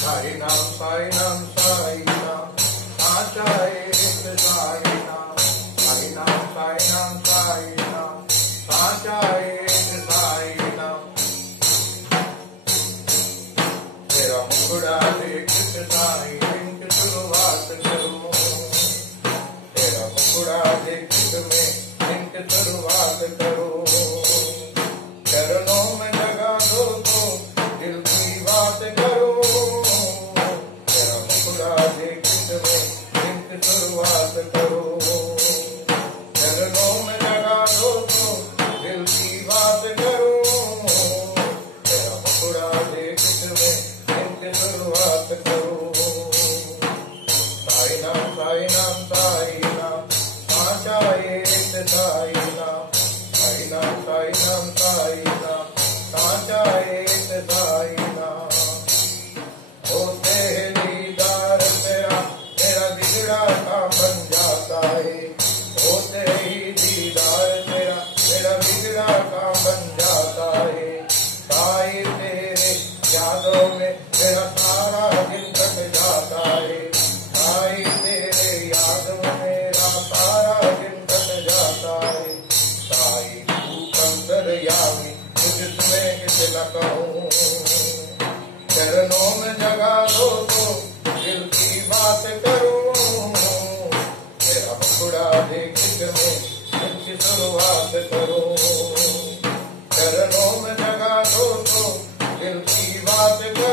साई नाम साई नाम साई नाम साचा एक साई नाम साई नाम साई नाम साई नाम साचा एक साई नाम तेरा मुखड़ा देख साई लिंक शुरुआत करूं तेरा मुखड़ा देख में लिंक शुरुआत करूं चरणों में जगा दो तो दिल की बात करूं तेरा मुखड़ा देख में लिंक शुरुआत करूं चरणों में जगा दो तो दिल की बात करूं तेरा मुखड़ा देख में लिंक शुरुआत करूं साई नाम साई नाम साई नाम साचा एक साई नाम साई नाम साई नाम साई नाम साचा एक साई नाम होते है दीदार तेरा मेरा बिगड़ा काम बन जाता है होते ही दीदार तेरा मेरा बिगड़ा काम बन जाता है साई तेरे यादों में मेरा सारा दिन कट जाता है साई तेरे याद में मेरा सारा दिन कट जाता है साई तू अंतर्यामी तुझमें कितना कहूँ चरणों में जगा दो तो दिल की बात करूं तेरा मुखड़ा देख में दिल की शुरुआत करूं चरणों में जगा दो तो दिल की बात करूं